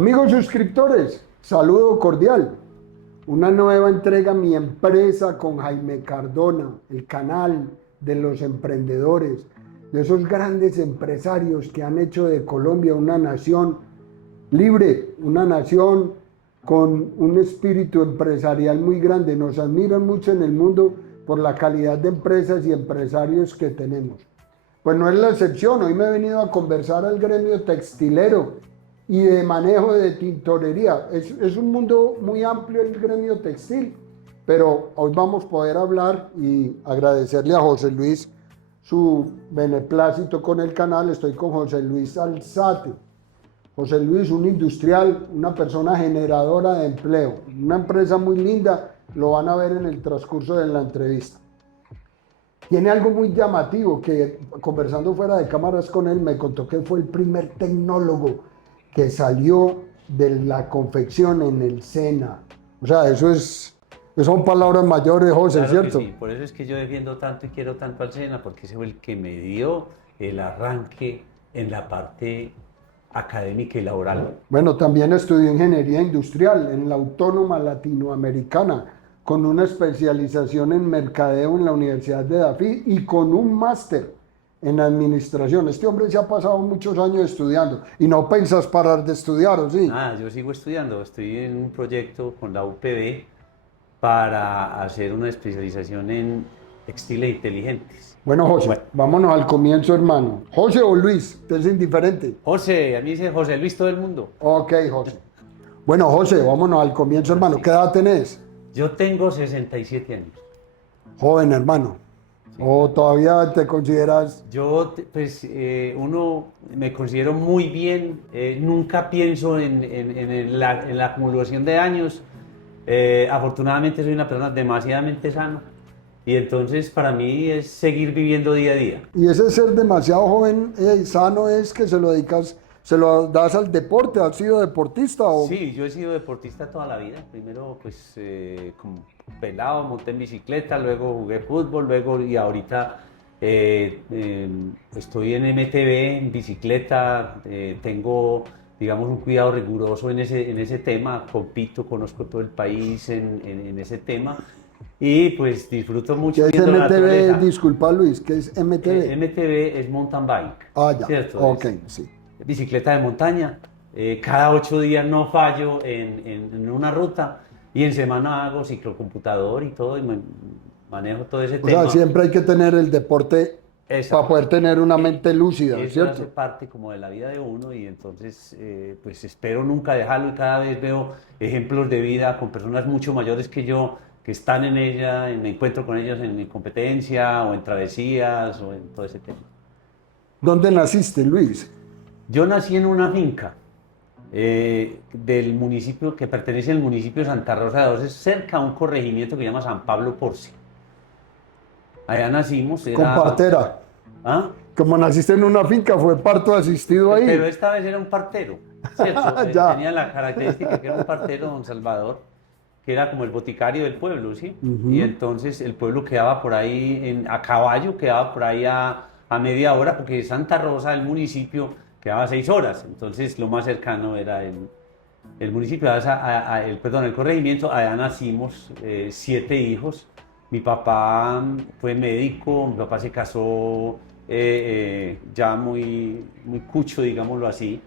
Amigos suscriptores, saludo cordial. Una nueva entrega Mi Empresa con Jaime Cardona, el canal de los emprendedores, de esos grandes empresarios que han hecho de Colombia una nación libre, una nación con un espíritu empresarial muy grande. Nos admiran mucho en el mundo por la calidad de empresas y empresarios que tenemos. Pues no es la excepción. Hoy me he venido a conversar al gremio textilero y de manejo de tintorería. Es un mundo muy amplio el gremio textil, pero hoy vamos a poder hablar y agradecerle a José Luis su beneplácito con el canal. Estoy con José Luis Alzate. José Luis, un industrial, una persona generadora de empleo, una empresa muy linda, lo van a ver en el transcurso de la entrevista. Tiene algo muy llamativo que, conversando fuera de cámaras con él, me contó que fue el primer tecnólogo que salió de la confección en el SENA. O sea, eso son palabras mayores, José, Claro ¿cierto? que sí, por eso es que yo defiendo tanto y quiero tanto al SENA, porque ese fue el que me dio el arranque en la parte académica y laboral. Bueno, también estudió ingeniería industrial en la Autónoma Latinoamericana, con una especialización en mercadeo en la Universidad de David y con un máster en administración. Este hombre se ha pasado muchos años estudiando y no pensás parar de estudiar, ¿o sí? Yo sigo estudiando, estoy en un proyecto con la UPB para hacer una especialización en textiles inteligentes. Bueno, José, Bueno. vámonos al comienzo, hermano. José o Luis, te es indiferente. José, a mí dice José Luis todo el mundo. Ok, José. Bueno, José, vámonos al comienzo, hermano. Sí. ¿Qué edad tenés? Yo tengo 67 años. Joven, hermano. ¿O todavía te consideras? Uno me considero muy bien, nunca pienso en la acumulación de años. Afortunadamente soy una persona demasiadamente sana y entonces para mí es seguir viviendo día a día. Y ese ser demasiado joven y sano es que se lo dedicas, se lo das al deporte. ¿Has sido deportista o? Sí, yo he sido deportista toda la vida. Primero, como pelado, monté en bicicleta, luego jugué fútbol, luego y ahorita estoy en MTV, en bicicleta, tengo, digamos, un cuidado riguroso en ese tema, compito, conozco todo el país en ese tema y pues disfruto mucho ¿Qué es viendo la MTV? naturaleza. Disculpa, Luis, ¿qué es MTV? MTV es mountain bike, Ah, ya. ¿cierto? Ok, Es sí. bicicleta de montaña. Cada 8 días no fallo en una ruta y en semana hago ciclocomputador y todo y manejo todo ese O tema. sea, siempre hay que tener el deporte Exacto. para poder tener una mente lúcida, Eso hace ¿cierto? parte como de la vida de uno y entonces pues espero nunca dejarlo y cada vez veo ejemplos de vida con personas mucho mayores que yo que están en ella, me encuentro con ellos en competencia o en travesías o en todo ese tema. ¿Dónde naciste, Luis? Yo nací en una finca del municipio que pertenece al municipio de Santa Rosa de Osos, cerca a un corregimiento que se llama San Pablo Porce. Allá nacimos, Con partera. ¿Ah? Como naciste en una finca, fue parto asistido ahí. Pero esta vez era un partero, ¿cierto? Ya. Tenía la característica que era un partero, don Salvador, que era como el boticario del pueblo, ¿sí? Y entonces el pueblo quedaba por ahí a caballo, quedaba por ahí a media hora, porque Santa Rosa, el municipio, quedaba 6 horas. Entonces lo más cercano era el municipio, el corregimiento. Allá nacimos 7 hijos. Mi papá fue médico, mi papá se casó ya muy, muy cucho, digámoslo así,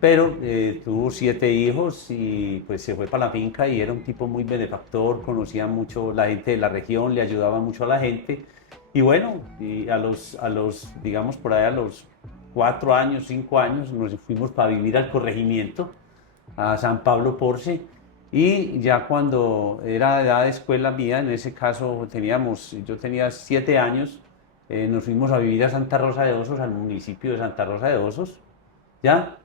pero tuvo 7 hijos y pues se fue para la finca y era un tipo muy benefactor, conocía mucho la gente de la región, le ayudaba mucho a la gente y bueno, y digamos por ahí a los 4 años, 5 años nos fuimos para vivir al corregimiento, a San Pablo Porce. Y ya cuando era edad de escuela mía, en ese caso yo tenía 7 años, nos fuimos a vivir a Santa Rosa de Osos, al municipio de Santa Rosa de Osos, ¿ya?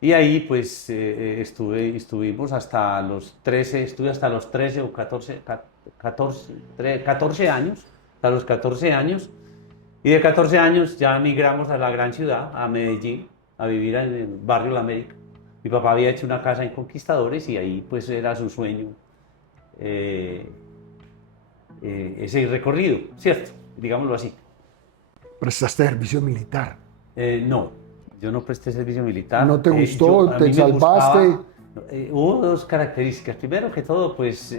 Y ahí pues estuvimos hasta los 13, estuve hasta los 13 o 14 años, hasta los 14 años, y de 14 años ya migramos a la gran ciudad, a Medellín, a vivir en el barrio La América. Mi papá había hecho una casa en Conquistadores y ahí pues era su sueño ese recorrido, ¿cierto? Digámoslo así. Prestaste servicio militar. No, yo no presté servicio militar. ¿No te gustó? A ¿Te mí me salvaste? Hubo dos características. Primero que todo, pues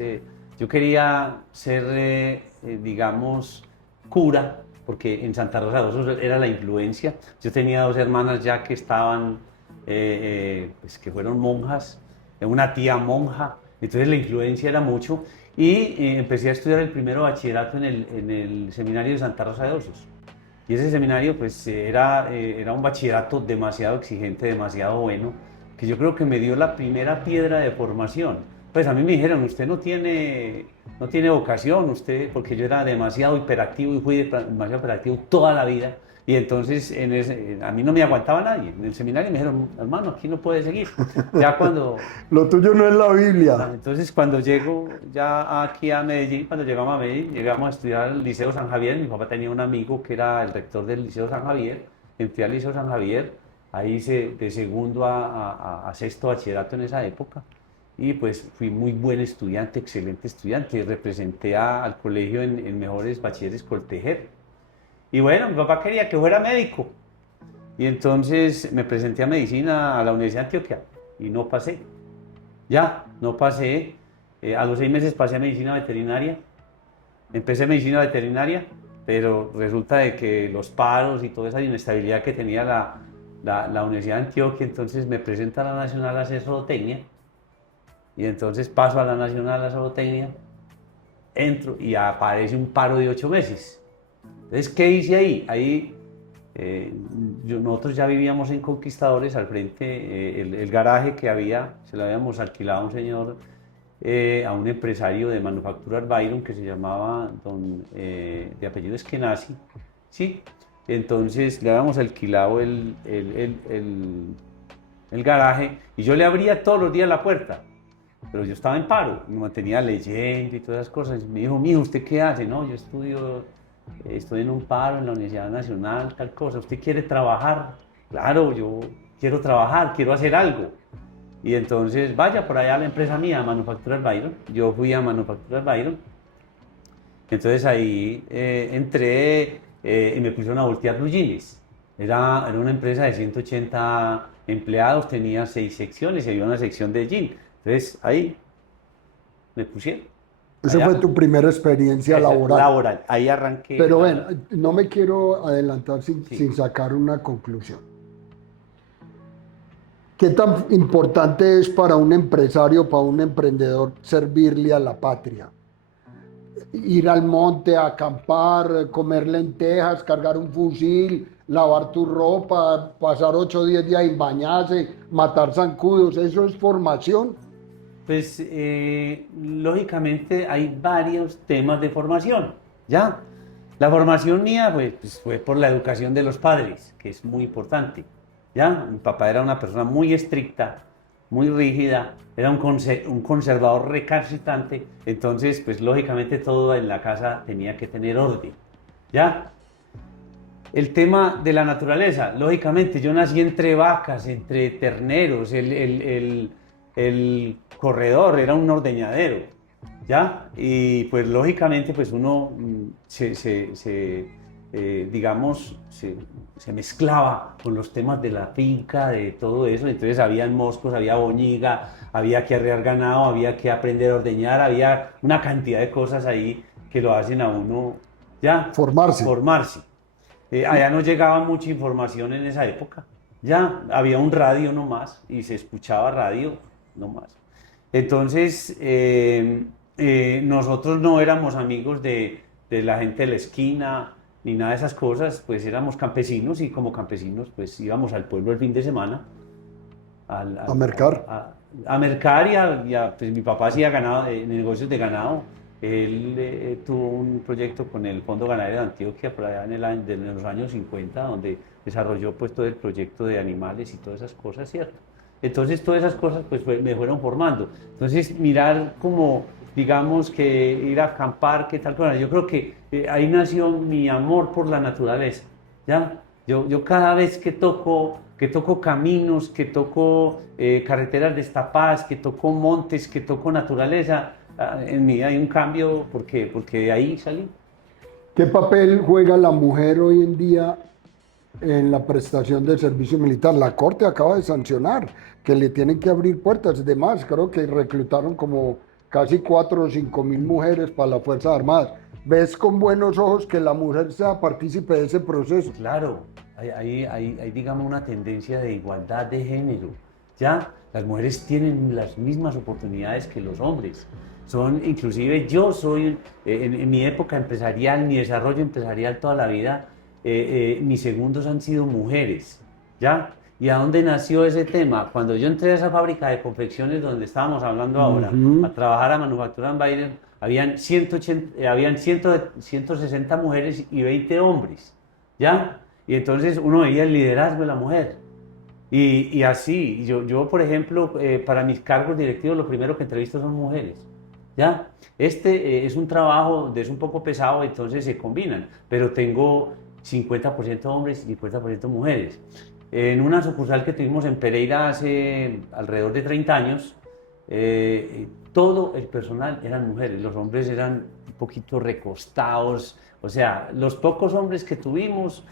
yo quería ser, digamos, cura, porque en Santa Rosa de Osos era la influencia. Yo tenía dos hermanas ya que estaban, pues que fueron monjas, una tía monja, entonces la influencia era mucho. Y empecé a estudiar el primero bachillerato en el seminario de Santa Rosa de Osos. Y ese seminario pues era un bachillerato demasiado exigente, demasiado bueno, que yo creo que me dio la primera piedra de formación. Pues a mí me dijeron, usted no tiene vocación, usted, porque yo era demasiado hiperactivo y fui demasiado hiperactivo toda la vida. Y entonces a mí no me aguantaba nadie. En el seminario me dijeron, hermano, aquí no puede seguir. Ya cuando... Lo tuyo no es la Biblia. Entonces cuando llego ya aquí a Medellín, cuando llegamos a Medellín, llegamos a estudiar al Liceo San Javier. Mi papá tenía un amigo que era el rector del Liceo San Javier. Entré al Liceo San Javier, ahí hice de segundo a sexto bachillerato en esa época. Y pues fui muy buen estudiante, excelente estudiante. Representé al colegio en mejores bachilleres Coltejer. Y bueno, mi papá quería que fuera médico. Y entonces me presenté a medicina a la Universidad de Antioquia y no pasé. Ya, no pasé. A los 6 meses pasé a medicina veterinaria. Empecé medicina veterinaria, pero resulta de que los paros y toda esa inestabilidad que tenía la Universidad de Antioquia, entonces me presenta a la Nacional a hacer zootecnia. Y entonces paso a la Nacional a zootecnia, entro y aparece un paro de 8 meses. Entonces, ¿qué hice ahí? Ahí nosotros ya vivíamos en Conquistadores, al frente, el garaje que había, se lo habíamos alquilado a un señor, a un empresario de manufacturas Byron que se llamaba de apellido Eskenazi, ¿sí? Entonces le habíamos alquilado el garaje y yo le abría todos los días la puerta. Pero yo estaba en paro, me mantenía leyendo y todas esas cosas. Me dijo, mijo, ¿usted qué hace? No, yo estoy en un paro en la Universidad Nacional, tal cosa. ¿Usted quiere trabajar? Claro, yo quiero trabajar, quiero hacer algo. Y entonces, vaya por allá a la empresa mía, Manufacturas Byron. Yo fui a Manufacturas Byron. Entonces ahí entré y me pusieron a voltear blue jeans. Era una empresa de 180 empleados, tenía 6 secciones y había una sección de jeans. Entonces ahí me pusieron. Esa fue tu primera experiencia laboral. Ahí arranqué. Pero bueno, no me quiero adelantar sin sacar una conclusión. ¿Qué tan importante es para un empresario, para un emprendedor, servirle a la patria? Ir al monte, acampar, comer lentejas, cargar un fusil, lavar tu ropa, pasar 8 o 10 días sin bañarse, matar zancudos, ¿eso es formación? Pues lógicamente hay varios temas de formación, ¿ya? La formación mía pues, fue por la educación de los padres, que es muy importante, ¿ya? Mi papá era una persona muy estricta, muy rígida, era un conservador recalcitrante, entonces pues lógicamente todo en la casa tenía que tener orden, ¿ya? El tema de la naturaleza, lógicamente yo nací entre vacas, entre terneros, el corredor era un ordeñadero, ¿ya? Y pues lógicamente pues uno digamos, se mezclaba con los temas de la finca, de todo eso, entonces había moscos, había boñiga, había que arrear ganado, había que aprender a ordeñar, había una cantidad de cosas ahí que lo hacen a uno, ¿ya? Formarse. Allá no llegaba mucha información en esa época, ya había un radio nomás y se escuchaba radio nomás. Entonces, nosotros no éramos amigos de la gente de la esquina ni nada de esas cosas, pues éramos campesinos y como campesinos pues íbamos al pueblo el fin de semana a mercar. A mercar pues mi papá hacía ganado, negocios de ganado. Él tuvo un proyecto con el Fondo Ganadero de Antioquia por allá en los años 50, donde desarrolló pues todo el proyecto de animales y todas esas cosas, ¿cierto? Entonces todas esas cosas pues me fueron formando. Entonces mirar como, digamos, que ir a acampar, qué tal cosa. Yo creo que ahí nació mi amor por la naturaleza, ¿ya? Yo cada vez que toco caminos, que toco carreteras destapadas, que toco montes, que toco naturaleza, en mí hay un cambio porque de ahí salí. ¿Qué papel juega la mujer hoy en día en la prestación del servicio militar. La Corte acaba de sancionar que le tienen que abrir puertas. Además, creo que reclutaron como casi 4 o 5 mil mujeres para las Fuerzas Armadas. ¿Ves con buenos ojos que la mujer sea partícipe de ese proceso? Claro, hay, digamos, una tendencia de igualdad de género. Ya, las mujeres tienen las mismas oportunidades que los hombres. Son, inclusive yo soy, en mi época empresarial, mi desarrollo empresarial toda la vida, mis segundos han sido mujeres. ¿Ya? ¿Y a dónde nació ese tema? Cuando yo entré a esa fábrica de confecciones donde estábamos hablando ahora, a trabajar a Manufactura Biden, habían 180, habían 100 160 mujeres y 20 hombres. ¿Ya? Y entonces uno veía el liderazgo de la mujer. Y así, yo por ejemplo, para mis cargos directivos, lo primero que entrevisto son mujeres. ¿Ya? Este es un trabajo, es un poco pesado, entonces se combinan, pero tengo 50% hombres y 50% mujeres. En una sucursal que tuvimos en Pereira hace alrededor de 30 años, todo el personal eran mujeres, los hombres eran un poquito recostados, o sea, los pocos hombres que tuvimos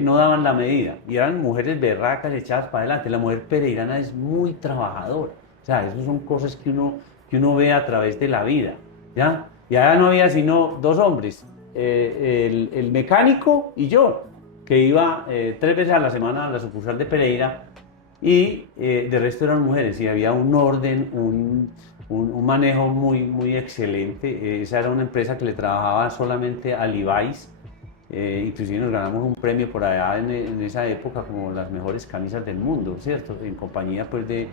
no daban la medida y eran mujeres berracas echadas para adelante. La mujer pereirana es muy trabajadora, o sea, esas son cosas que uno ve a través de la vida, ¿ya? Y allá no había sino dos hombres, el mecánico y yo, que iba 3 veces a la semana a la sucursal de Pereira y de resto eran mujeres y había un orden, un manejo muy, muy excelente. Esa era una empresa que le trabajaba solamente a Levi's. Inclusive nos ganamos un premio por allá en esa época como las mejores camisas del mundo, ¿cierto? En compañía pues de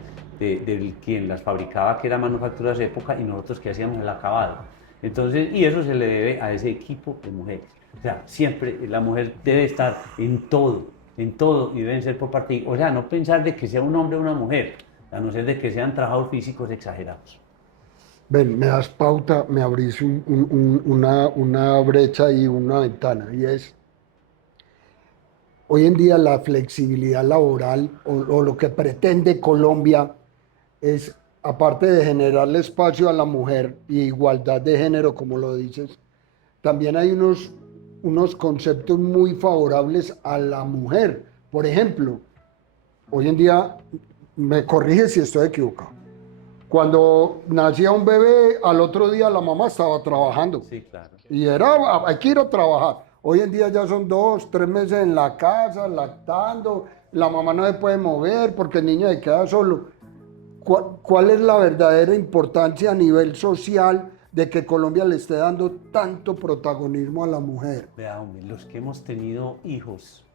quien las fabricaba, que era Manufacturas Época, y nosotros que hacíamos el acabado. Entonces, y eso se le debe a ese equipo de mujeres. O sea, siempre la mujer debe estar en todo, y deben ser por parte. O sea, no pensar de que sea un hombre o una mujer, a no ser de que sean trabajos físicos exagerados. Ven, me das pauta, me abrís una brecha y una ventana, y es, hoy en día la flexibilidad laboral o lo que pretende Colombia es, aparte de generarle espacio a la mujer y igualdad de género, como lo dices, también hay unos conceptos muy favorables a la mujer. Por ejemplo, hoy en día, me corrige si estoy equivocado, cuando nacía un bebé, al otro día la mamá estaba trabajando. Sí, claro. Y era, hay que ir a trabajar. Hoy en día ya son 2, 3 meses en la casa, lactando. La mamá no se puede mover porque el niño se queda solo. ¿Cuál es la verdadera importancia a nivel social de que Colombia le esté dando tanto protagonismo a la mujer? Vea, hombre, los que hemos tenido hijos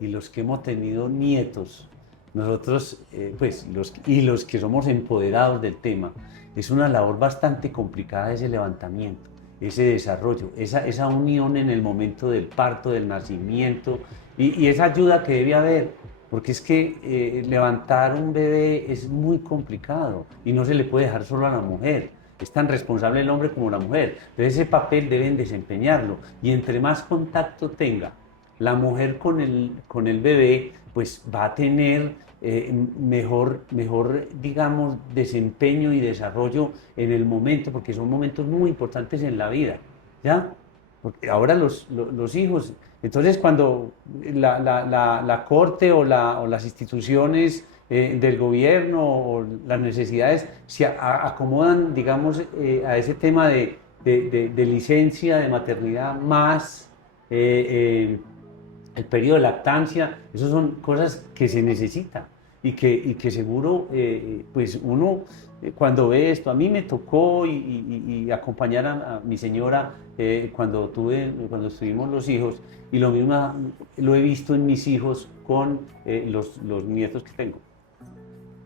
y los que hemos tenido nietos, nosotros, pues, los que somos empoderados del tema, es una labor bastante complicada ese levantamiento, ese desarrollo, esa unión en el momento del parto, del nacimiento y esa ayuda que debe haber, porque es que levantar un bebé es muy complicado y no se le puede dejar solo a la mujer. Es tan responsable el hombre como la mujer, pero ese papel deben desempeñarlo y entre más contacto tenga la mujer con el bebé, pues va a tener mejor, digamos, desempeño y desarrollo en el momento, porque son momentos muy importantes en la vida, ¿ya? Porque ahora los hijos, entonces cuando la corte o las instituciones del gobierno o las necesidades se acomodan, digamos, a ese tema de licencia, de maternidad más el periodo de lactancia, esas son cosas que se necesitan y que seguro, pues uno cuando ve esto, a mí me tocó y acompañar a mi señora cuando estuvimos los hijos y lo mismo lo he visto en mis hijos con los nietos que tengo.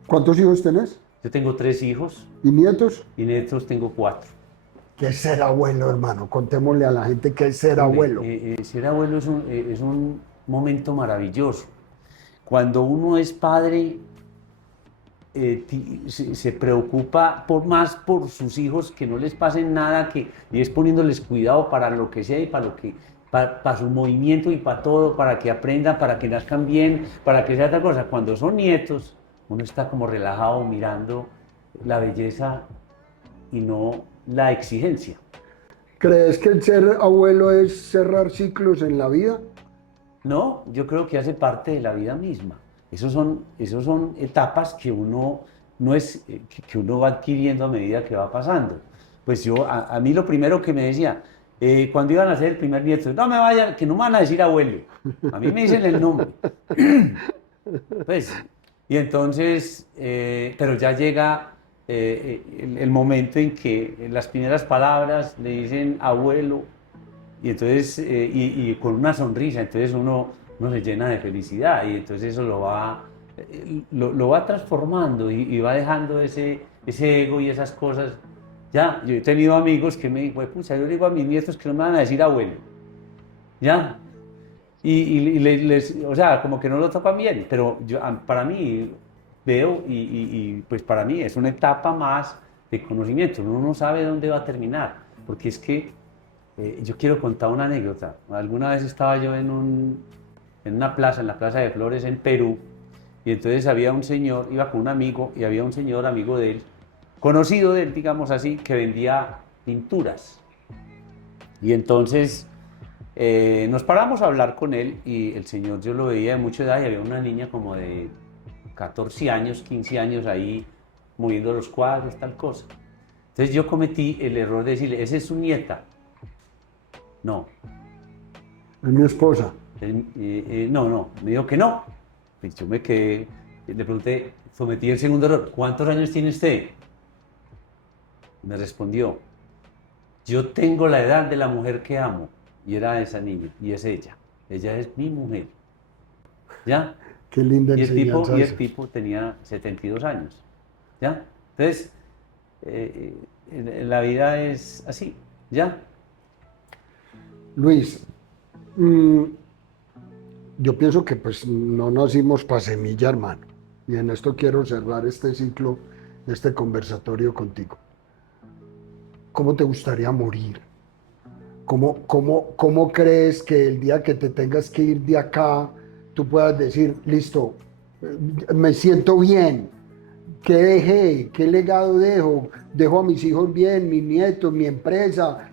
¿Cuántos hijos tenés? Yo tengo 3 hijos ¿Y nietos? y nietos tengo 4. ¿Qué es ser abuelo, hermano? Contémosle a la gente qué es ser Hombre, abuelo. ser abuelo es un momento maravilloso. Cuando uno es padre, se preocupa más por sus hijos, que no les pasen nada, y es poniéndoles cuidado para lo que sea y para su movimiento y para todo, para que aprendan, para que nazcan bien, para que sea otra cosa. Cuando son nietos, uno está como relajado mirando la belleza y no la exigencia. ¿Crees que el ser abuelo es cerrar ciclos en la vida? No, yo creo que hace parte de la vida misma. Esos son etapas que uno no es, que uno va adquiriendo a medida que va pasando. Pues a mí lo primero que me decía, cuando iban a hacer el primer nieto, no me vayan, que no me van a decir abuelo. A mí me dicen el nombre. Pues, y entonces, pero ya llega el momento en que las primeras palabras le dicen abuelo, y entonces, y con una sonrisa, entonces uno se llena de felicidad, y entonces eso lo va transformando y va dejando ese ego y esas cosas. Ya, yo he tenido amigos que me dicen, pucha, yo le digo a mis nietos que no me van a decir abuelo, ya, o sea, como que no lo tocan bien, pero para mí veo pues para mí es una etapa más de conocimiento, uno no sabe dónde va a terminar, porque es que yo quiero contar una anécdota. Alguna vez estaba yo en una plaza, en la Plaza de Flores en Perú, y entonces había un señor, iba con un amigo, y había un señor amigo de él, conocido de él, digamos así, que vendía pinturas. Y entonces nos paramos a hablar con él y el señor yo lo veía de mucha edad y había una niña como de 14 años, 15 años ahí moviendo los cuadros, tal cosa. Entonces yo cometí el error de decirle, esa es su nieta. No. Es mi esposa. No, me dijo que no. Pues yo me quedé, le pregunté, cometí el segundo error, ¿cuántos años tiene usted? Me respondió, yo tengo la edad de la mujer que amo. Y era esa niña, y es ella. Ella es mi mujer. ¿Ya? Qué linda enseñanza Y esa. el tipo tenía 72 años. ¿Ya? Entonces, la vida es así. ¿Ya? Luis, yo pienso que pues no nacimos para semilla, hermano. Y en esto quiero cerrar este ciclo, este conversatorio contigo. ¿Cómo te gustaría morir? ¿Cómo crees que el día que te tengas que ir de acá, tú puedas decir, listo, me siento bien? ¿Qué dejé? ¿Qué legado dejo? ¿Dejo a mis hijos bien, mis nietos, mi empresa?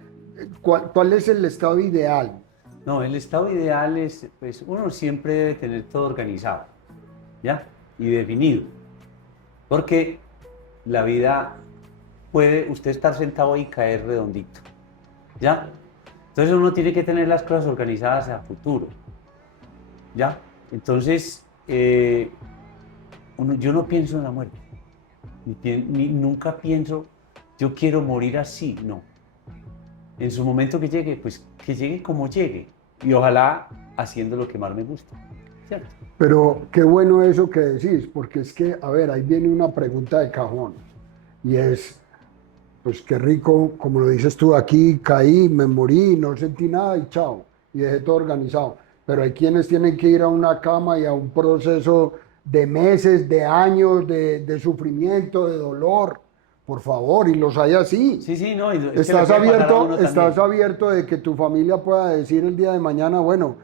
¿Cuál es el estado ideal? No, el estado ideal es, pues uno siempre debe tener todo organizado. ¿Ya? Y definido. Porque la vida puede usted estar sentado y caer redondito. ¿Ya? Entonces uno tiene que tener las cosas organizadas a futuro. ¿Ya? Entonces, yo no pienso en la muerte. Nunca pienso, yo quiero morir así. No. En su momento que llegue, pues que llegue como llegue. Y ojalá haciendo lo que más me gusta. ¿Cierto? Pero qué bueno eso que decís, porque es que, a ver, ahí viene una pregunta de cajón. Y es, pues qué rico, como lo dices tú, aquí caí, me morí, no sentí nada y chao. Y dejé todo organizado. Pero hay quienes tienen que ir a una cama y a un proceso de meses, de años, de sufrimiento, de dolor. Por favor, y los hay así. Sí, sí, no, es que le puede pasar a uno Estás también. abierto de que tu familia pueda decir el día de mañana, bueno,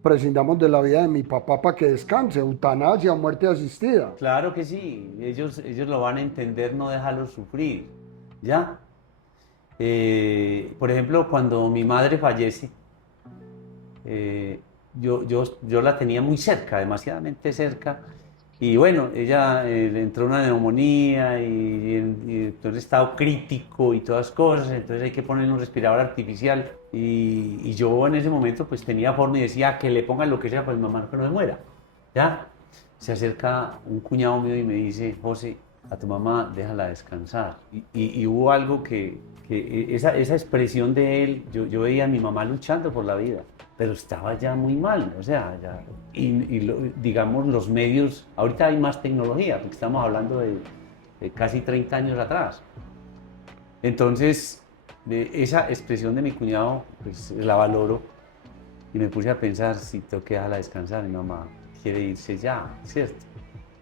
prescindamos de la vida de mi papá para que descanse, eutanasia o muerte asistida. Claro que sí, ellos lo van a entender, no dejarlos sufrir, ¿ya? Por ejemplo, cuando mi madre fallece, yo la tenía muy cerca, demasiadamente cerca, y bueno, ella le entró una neumonía y entonces estado crítico y todas cosas, entonces hay que ponerle un respirador artificial, y yo en ese momento pues tenía forma y decía que le pongan lo que sea, pues mamá que no se muera, ¿ya? Se acerca un cuñado mío y me dice, José, a tu mamá déjala descansar. Y hubo algo que esa expresión de él, yo veía a mi mamá luchando por la vida, pero estaba ya muy mal, o sea, ya, digamos los medios, ahorita hay más tecnología, porque estamos hablando de casi 30 años atrás. Entonces, de esa expresión de mi cuñado, pues la valoro y me puse a pensar si tengo que dejarla descansar, mi mamá quiere irse ya, ¿cierto?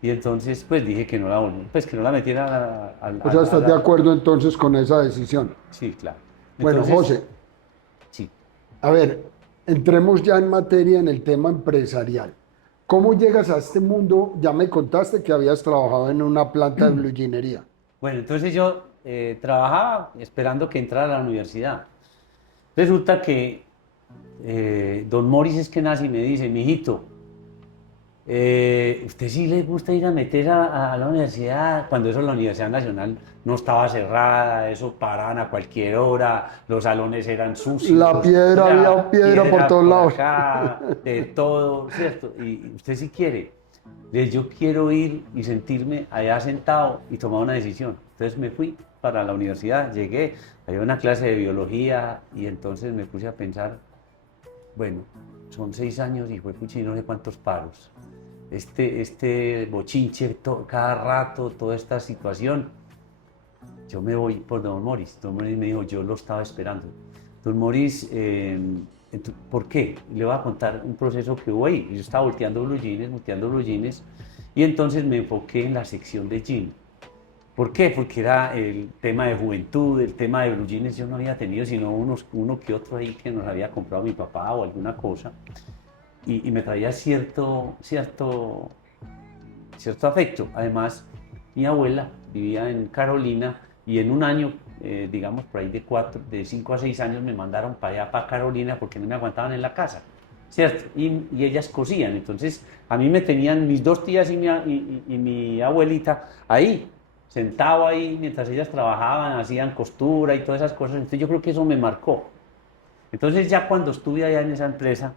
Y entonces pues dije que no pues que no la metiera O sea, ¿estás de acuerdo entonces con esa decisión? Sí, claro. Bueno, Entonces, José, sí. a ver, entremos ya en materia en el tema empresarial. ¿Cómo llegas a este mundo? Ya me contaste que habías trabajado en una planta de bluginería. Bueno, entonces yo trabajaba esperando que entrara a la universidad. Resulta que don Morris es que nace y me dice, mijito, ¿usted sí le gusta ir a meter a la universidad? Cuando eso la Universidad Nacional no estaba cerrada, eso paraban a cualquier hora, los salones eran sucios, La piedra, había piedra por todos lados. acá, de todo, ¿cierto? Y usted sí quiere. Yo quiero ir y sentirme allá sentado y tomar una decisión. Entonces me fui para la universidad, llegué, había una clase de biología y entonces me puse a pensar, bueno, son 6 años y fue puchi, no sé cuántos paros. Este bochinche cada rato, toda esta situación, yo me voy por don Morris. Don Morris me dijo, yo lo estaba esperando. Don Morris, ¿por qué? Le voy a contar un proceso que hubo ahí. Yo estaba volteando blue jeans, y entonces me enfoqué en la sección de jean. ¿Por qué? Porque era el tema de juventud, el tema de blue jeans yo no había tenido sino uno que otro ahí que nos había comprado mi papá o alguna cosa. Y me traía cierto afecto. Además, mi abuela vivía en Carolina y en un año, digamos por ahí de 5 a 6 años, me mandaron para allá, para Carolina, porque no me aguantaban en la casa, ¿cierto? Y ellas cosían. Entonces, a mí me tenían mis 2 tías y mi abuelita ahí, sentado ahí, mientras ellas trabajaban, hacían costura y todas esas cosas. Entonces, yo creo que eso me marcó. Entonces, ya cuando estuve allá en esa empresa,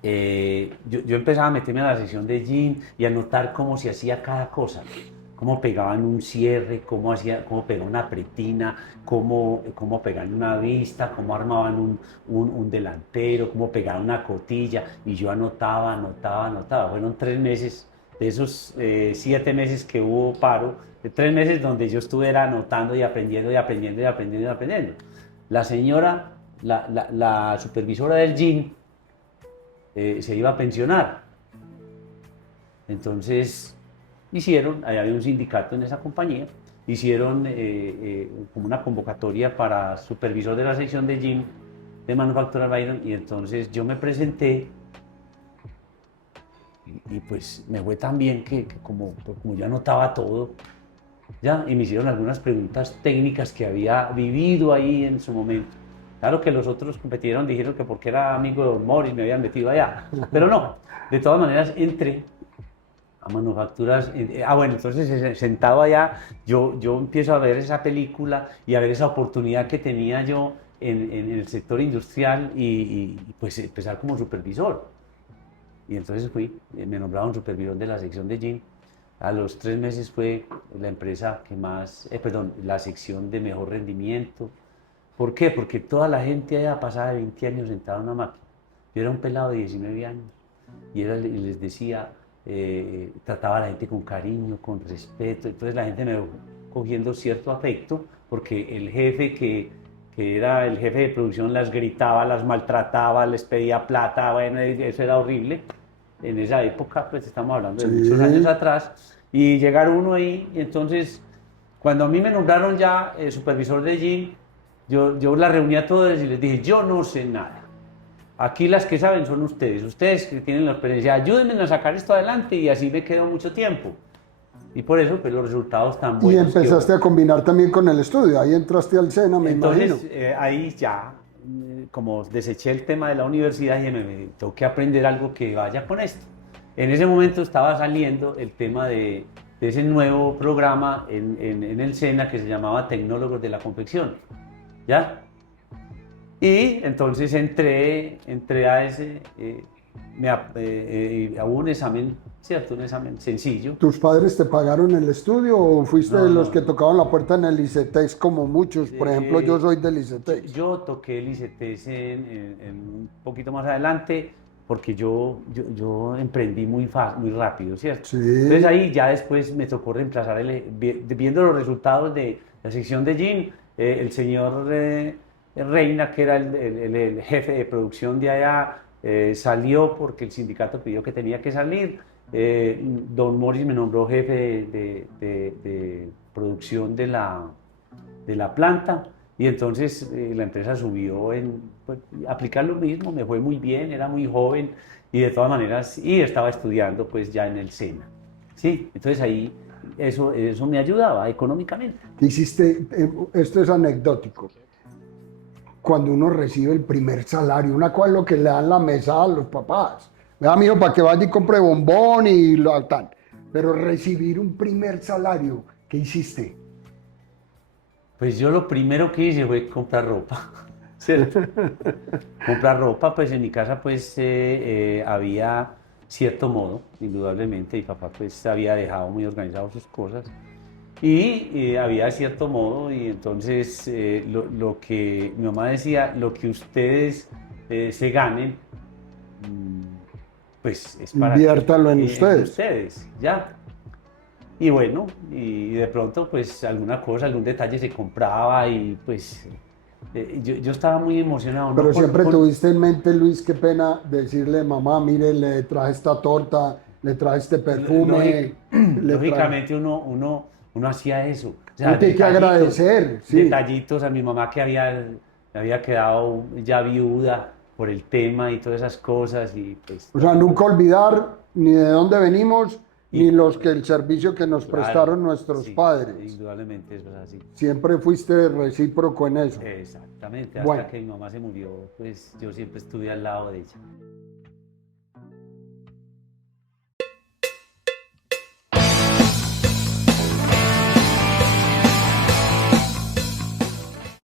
yo empezaba a meterme a la sección de jean y a notar cómo se hacía cada cosa, cómo pegaban un cierre, cómo pegaban una pretina, cómo pegaban una vista, cómo armaban un delantero, cómo pegaban una cotilla, y yo anotaba. Fueron 3 meses, de esos 7 meses que hubo paro, de 3 meses donde yo estuve anotando y aprendiendo. La señora, la supervisora del jean, se iba a pensionar. Entonces había un sindicato en esa compañía, hicieron como una convocatoria para supervisor de la sección de jean de Manufactura Byron, y entonces yo me presenté y pues me fue tan bien que como yo anotaba todo, ya, y me hicieron algunas preguntas técnicas que había vivido ahí en su momento. Claro que los otros competidores dijeron que porque era amigo de don Morris me habían metido allá, pero no, de todas maneras entré a Manufacturas. Bueno, entonces sentado allá, yo empiezo a ver esa película y a ver esa oportunidad que tenía yo en el sector industrial y pues empezar como supervisor. Y entonces me nombraron supervisor de la sección de jean. A los 3 meses fue la empresa que más, la sección de mejor rendimiento. ¿Por qué? Porque toda la gente allá pasaba de 20 años sentada en una máquina. Yo era un pelado de 19 años y les decía, trataba a la gente con cariño, con respeto. Entonces la gente me fue cogiendo cierto afecto, porque el jefe que era el jefe de producción las gritaba, las maltrataba, les pedía plata. Bueno, eso era horrible. En esa época, pues estamos hablando de muchos años atrás, y llegar uno ahí, y entonces, cuando a mí me nombraron ya supervisor de jean, yo la reuní a todos y les dije, yo no sé nada. Aquí las que saben son ustedes que tienen la experiencia, ayúdenme a sacar esto adelante, y así me quedo mucho tiempo. Y por eso, pues, los resultados tan buenos. Y empezaste a combinar también con el estudio, ahí entraste al SENA, me imagino. Entonces, ahí ya, como deseché el tema de la universidad, y me tengo que aprender algo que vaya con esto. En ese momento estaba saliendo el tema de ese nuevo programa en el SENA que se llamaba Tecnólogos de la Confección, ¿ya? Y entonces entré a ese, hubo un examen, ¿cierto? Un examen sencillo. ¿Tus padres te pagaron el estudio o fuiste de los que tocaban la puerta en el ICETEX como muchos? Por ejemplo, yo soy del ICETEX. Yo toqué el ICETEX un poquito más adelante, porque yo emprendí muy rápido, ¿cierto? Sí. Entonces ahí ya después me tocó reemplazar, viendo los resultados de la sección de jean, el señor Reina, que era el jefe de producción de allá, salió porque el sindicato pidió que tenía que salir. Don Morris me nombró jefe de producción de la planta, y entonces la empresa subió pues, aplicar lo mismo. Me fue muy bien, era muy joven, y de todas maneras, y estaba estudiando pues ya en el SENA, ¿sí? Entonces ahí eso me ayudaba económicamente. Hiciste, esto es anecdótico. cuando uno recibe el primer salario. Una cosa es lo que le dan la mesa a los papás. Vea, mijo, para que vaya y compre bombón y lo tal. Pero recibir un primer salario, ¿qué hiciste? Pues yo lo primero que hice fue comprar ropa, ¿cierto? Comprar ropa, pues en mi casa pues había cierto modo, indudablemente, mi papá pues había dejado muy organizado sus cosas y había cierto modo y entonces lo que mi mamá decía, lo que ustedes se ganen, mm, pues es para que Inviértalo en en ustedes. ustedes, ya. Y bueno, y de pronto pues alguna cosa, algún detalle se compraba y pues yo estaba muy emocionado, ¿no? Pero siempre tuviste en mente, Luis, qué pena decirle, mamá, mire, le traje esta torta, le traje este perfume, le traje... Lógicamente uno hacía eso, o sea, Uno tiene que agradecer, sí. detallitos a mi mamá que había quedado ya viuda por el tema y todas esas cosas y pues O sea, nunca olvidar ni de dónde venimos, ni y, los que el servicio que nos claro, prestaron nuestros sí, padres. indudablemente eso es así. Siempre fuiste recíproco en eso. Exactamente, hasta Bueno, que mi mamá se murió, pues yo siempre estuve al lado de ella.